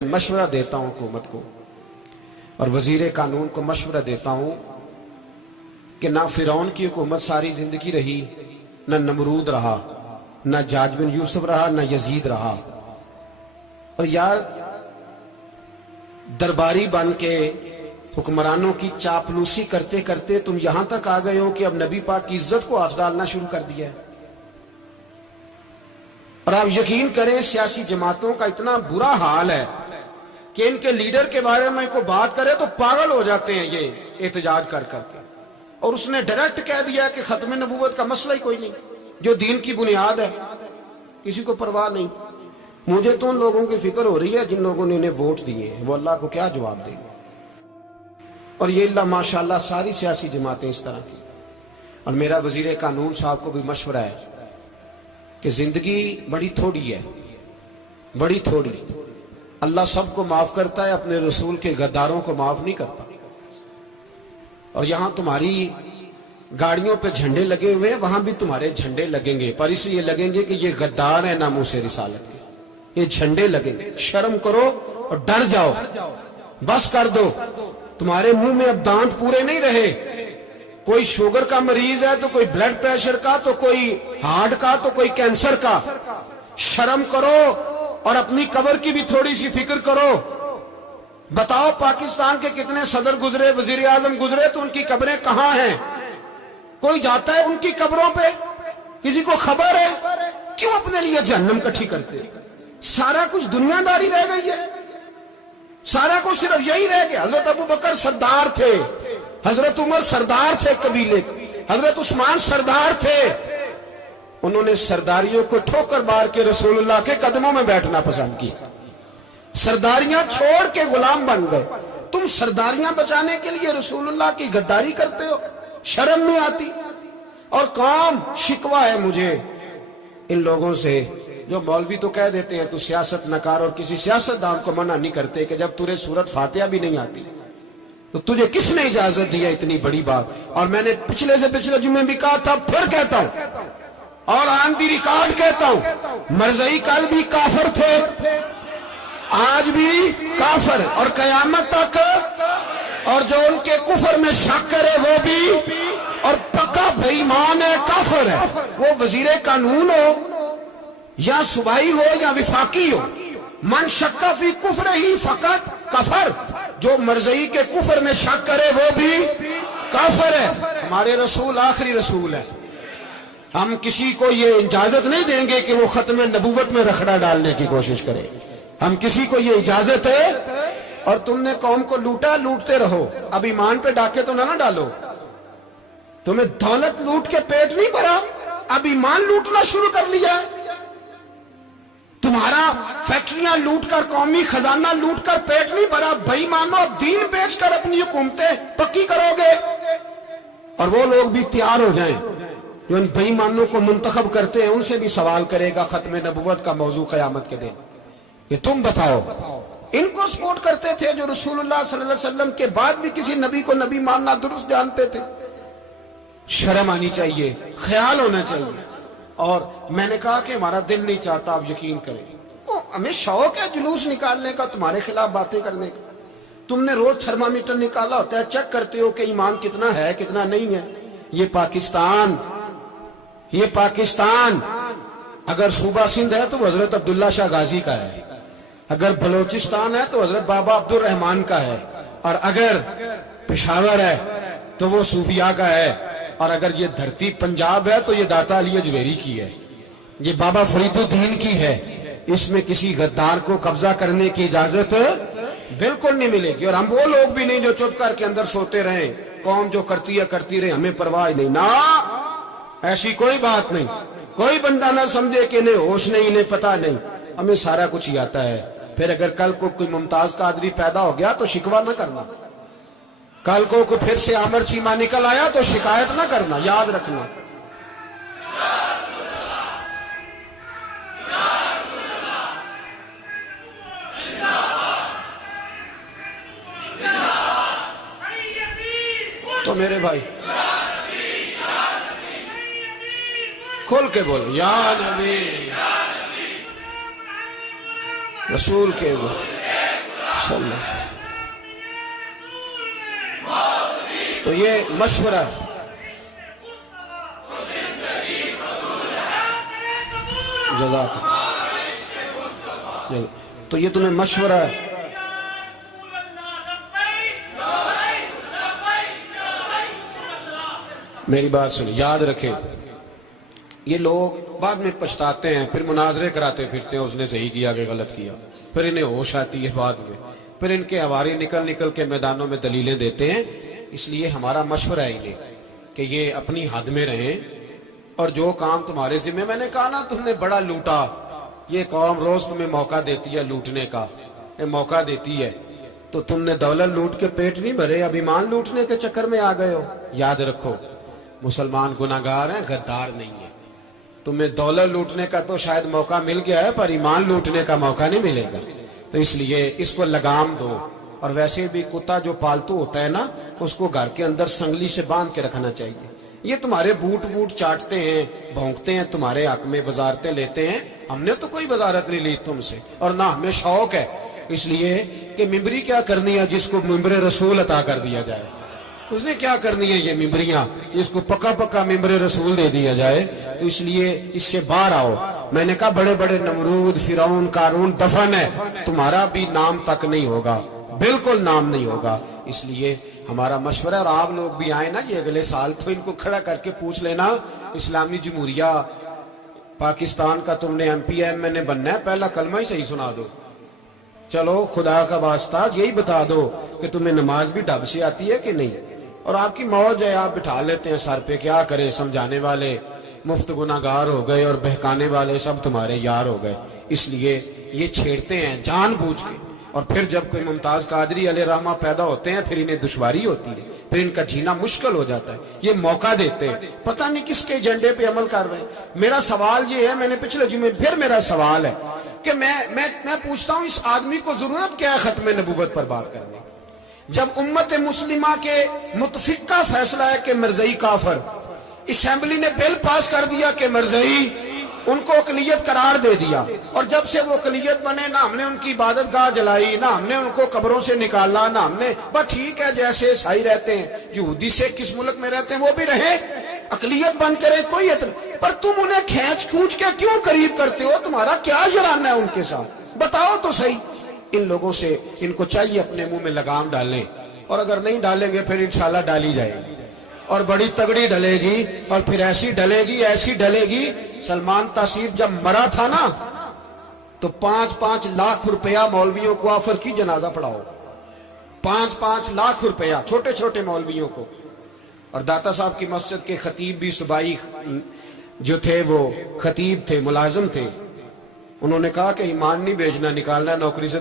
मशवरा देता हूं हुकूमत को और वजीर कानून को मशवरा देता हूं कि ना फिरौन की हुकूमत सारी जिंदगी रही, ना नमरूद रहा, ना जाज बिन यूसुफ रहा, ना यजीद रहा। और यार दरबारी बन के हुक्मरानों की चापलूसी करते करते तुम यहां तक आ गए हो कि अब नबी पाक की इज्जत को हाथ डालना शुरू कर दिया है। और आप यकीन करें सियासी जमातों का इतना बुरा हाल है कि इनके लीडर के बारे में कोई बात करे तो पागल हो जाते हैं ये एहतजाज कर करके। और उसने डायरेक्ट कह दिया कि खत्म नबूवत का मसला ही कोई नहीं, जो दीन की बुनियाद है, किसी को परवाह नहीं। मुझे तो उन लोगों की फिक्र हो रही है जिन लोगों ने इन्हें वोट दिए हैं, वो अल्लाह को क्या जवाब देंगे। और ये अल्लाह माशाल्लाह सारी सियासी जमातें इस तरह की। और मेरा वजीर कानून साहब को भी मशवरा है कि जिंदगी बड़ी थोड़ी है, बड़ी थोड़ी। अल्लाह सबको माफ करता है, अपने रसूल के गद्दारों को माफ नहीं करता। और यहां तुम्हारी गाड़ियों पे झंडे लगे हुए हैं, वहां भी तुम्हारे झंडे लगेंगे, पर इसलिए लगेंगे कि ये गद्दार है नामूसे रिसालत के। ये झंडे लगेंगे। शर्म करो और डर जाओ, बस कर दो। तुम्हारे मुंह में अब दांत पूरे नहीं रहे। कोई शुगर का मरीज है तो कोई ब्लड प्रेशर का, तो कोई हार्ट का, तो कोई कैंसर का। शर्म करो और अपनी कब्र की भी थोड़ी सी फिक्र करो। बताओ पाकिस्तान के कितने सदर गुजरे, वजीर आजम गुजरे, तो उनकी कब्रें कहां हैं? कोई जाता है उनकी कब्रों पे? किसी को खबर है? क्यों अपने लिए जहन्नम इकट्ठी करते? सारा कुछ दुनियादारी रह गई है, सारा कुछ सिर्फ यही रह गया। हजरत अबू बकर सरदार थे, हजरत उमर सरदार थे कबीले, हजरत उस्मान सरदार थे। उन्होंने सरदारियों को ठोकर मार के रसूलुल्लाह के कदमों में बैठना पसंद किया। सरदारियां छोड़ के गुलाम बन गए। तुम सरदारियां बचाने के लिए रसूलुल्लाह की गद्दारी करते हो, शर्म नहीं आती। और कौम शिकवा है मुझे इन लोगों से जो मौलवी तो कह देते हैं तू सियासत नकार, और किसी सियासतदान को मना नहीं करते कि जब तुझे सूरत फातिहा भी नहीं आती तो तुझे किसने इजाजत दिया इतनी बड़ी बात। और मैंने पिछले से पिछले जुम्मे भी कहा था, फिर कहता हूं और ऑन दी रिकॉर्ड कहता हूं, मरज़ई कल भी काफिर थे, आज भी काफिर और कयामत तक। और जो उनके कुफर में शक करे वो भी, और पक्का बेईमान है, काफिर है। वो वजीर कानून हो या सुबाई हो या विफाकी हो, मन शक्का फी कुफर ही फकत कफर। जो मरज़ई के कुफर में शक करे वो भी काफिर है। हमारे रसूल आखिरी रसूल है। हम किसी को ये इजाजत नहीं देंगे कि वो खत्म नबूवत में रखड़ा डालने की कोशिश करे। हम किसी को ये इजाजत है। और तुमने कौम को लूटा, लूटते रहो, अब ईमान पे डाके तो ना डालो। तुम्हें दौलत लूट के पेट नहीं भरा, अब ईमान लूटना शुरू कर लिया। तुम्हारा फैक्ट्रियां लूटकर, कौमी खजाना लूटकर पेट नहीं भरा। बेईमानो, अब दीन बेचकर अपनी हुकूमतें पक्की करोगे। और वो लोग भी तैयार हो जाएं जो इन बेईमानों को मुंतखब करते हैं, उनसे भी सवाल करेगा खत्म नबूवत का मौजू क़यामत के दिन कि तुम बताओ। इनको सपोर्ट करते थे जो रसूलुल्लाह सल्लल्लाहु अलैहि वसल्लम के बाद भी किसी नबी को नबी मानना दुरुस्त जानते थे। शर्म आनी चाहिए, ख्याल होना चाहिए। और मैंने कहा कि हमारा दिल नहीं चाहता, आप यकीन करें, तो हमें शौक है जुलूस निकालने का, तुम्हारे खिलाफ बातें करने का। तुमने रोज थर्मामीटर निकाला होता है, चेक करते हो कि ईमान कितना है कितना नहीं है। ये पाकिस्तान अगर सूबा सिंध है तो हजरत अब्दुल्ला शाह गाजी का है, अगर बलोचिस्तान है तो हजरत बाबा अब्दुल रहमान का है, और अगर पेशावर है तो वो सूफिया का है, और अगर ये धरती पंजाब है तो ये दाता अली अजमेरी की है, ये बाबा फरीदुद्दीन की है। इसमें किसी गद्दार को कब्जा करने की इजाजत बिल्कुल नहीं मिलेगी। और हम वो लोग भी नहीं जो चुप करके अंदर सोते रहे, कौम जो करती है करती रहे, हमें परवाह नहीं। ना, ऐसी कोई बात नहीं। कोई बंदा ना समझे कि इन्हें होश नहीं, इन्हें पता नहीं, हमें सारा कुछ ही आता है। फिर अगर कल को कोई मुमताज कादरी पैदा हो गया तो शिकवा ना करना। कल को कोई फिर से आमर चीमा निकल आया तो शिकायत ना करना, याद रखना। तो मेरे भाई खोल के बोलो, या नबी रसूल के बोलो। تو یہ مشورہ جزاک تو یہ تمہیں مشورہ ہے. میری بات سنیں، یاد رکھیں، یہ لوگ بعد میں پچھتاتے ہیں، پھر مناظرے کراتے پھرتے ہیں اس نے صحیح کیا کہ غلط کیا، پھر انہیں ہوش آتی ہے بعد میں، پھر ان کے ہواری نکل کے میدانوں میں دلیلیں دیتے ہیں. اس لیے ہمارا مشورہ ہے انہیں کہ یہ اپنی حد میں رہیں، اور جو کام تمہارے ذمہ، میں نے کہا نا تم نے بڑا لوٹا، یہ قوم روز تمہیں موقع دیتی ہے لوٹنے کا، موقع دیتی ہے، تو تم نے دولت لوٹ کے پیٹ نہیں بھرے، اب ایمان لوٹنے کے چکر میں آ گئے ہو. یاد رکھو، مسلمان گناہگار ہیں، غدار نہیں ہیں. تمہیں دولت لوٹنے کا تو شاید موقع مل گیا ہے، پر ایمان لوٹنے کا موقع نہیں ملے گا. تو اس لیے اس کو لگام دو. اور ویسے بھی کتا جو پالتو ہوتا ہے نا، اس کو گھر کے اندر سنگلی سے باندھ کے رکھنا چاہیے. یہ تمہارے بوٹ چاٹتے ہیں، بھونکتے ہیں، تمہارے حق میں وزارتیں لیتے ہیں. ہم نے تو کوئی وزارت نہیں لی تم سے، اور نہ ہمیں شوق ہے. اس لیے کہ ممبری کیا کرنی ہے جس کو ممبر رسول عطا کر دیا جائے؟ اس نے کیا کرنی ہے یہ ممبریاں جس کو پکا ممبر رسول دے دیا جائے؟ تو اس لیے اس سے باہر آؤ. میں نے کہا بڑے بڑے نمرود، فرعون، قارون دفن ہے، تمہارا بھی نام تک نہیں ہوگا، بالکل نام نہیں ہوگا. اس لیے ہمارا مشورہ، اور آپ لوگ بھی آئے نا یہ اگلے سال، تو ان کو کھڑا کر کے پوچھ لینا، اسلامی جمہوریہ پاکستان کا تم نے ایم پی ایم نے بننا ہے، پہلا کلمہ ہی صحیح سنا دو. چلو خدا کا واسطہ یہی بتا دو کہ تمہیں نماز بھی ڈھب سے آتی ہے کہ نہیں. اور آپ کی موج ہے، آپ بٹھا لیتے ہیں سر پہ، کیا کریں، سمجھانے والے مفت گناہگار ہو گئے اور بہکانے والے سب تمہارے یار ہو گئے. اس لیے یہ چھیڑتے ہیں جان بوجھ کے. اور پھر جب کوئی ممتاز قادری علیہ رحمہ پیدا ہوتے ہیں، پھر انہیں دشواری ہوتی ہے، پھر ان کا جینا مشکل ہو جاتا ہے. یہ موقع دیتے ہیں، پتہ نہیں کس کے ایجنڈے پہ عمل کر رہے ہیں. میرا سوال یہ ہے، میں نے پچھلے جمعے پھر میرا سوال ہے کہ میں پوچھتا ہوں، اس آدمی کو ضرورت کیا ہے ختم نبوت پر بات کرنے؟ جب امت مسلمہ کے متفق کا فیصلہ ہے کہ مرزائی کافر، اسمبلی نے بل پاس کر دیا کہ مرزائی، ان کو اقلیت قرار دے دیا، اور جب سے وہ اقلیت بنے، نہ ہم نے ان کی عبادت گاہ جلائی، نہ ہم نے ان کو قبروں سے نکالا، نہ ہم نے، بس ٹھیک ہے جیسے عیسائی رہتے ہیں، یہودی سے کس ملک میں رہتے ہیں وہ بھی رہے، اقلیت بن کے رہے، کوئی اعتراض. پر تم انہیں کھینچ کے کیوں قریب کرتے ہو؟ تمہارا کیا جرانہ ہے ان کے ساتھ؟ بتاؤ تو صحیح. ان لوگوں سے ان کو چاہیے اپنے منہ میں لگام ڈالیں، اور اگر نہیں ڈالیں گے پھر انشاءاللہ ڈالی جائے گی، اور بڑی تگڑی ڈلے گی، اور پھر ایسی ڈلے گی. سلمان تاثیر جب مرا تھا نا، تو 5-5 لاکھ روپیہ مولویوں کو آفر کی جنازہ پڑھاؤ، 5-5 لاکھ روپیہ چھوٹے چھوٹے مولویوں کو. اور داتا صاحب کی مسجد کے خطیب بھی صوبائی جو تھے، وہ خطیب تھے، ملازم تھے، انہوں نے کہا کہ ایمان نہیں بیچنا، نکالنا نوکری سے.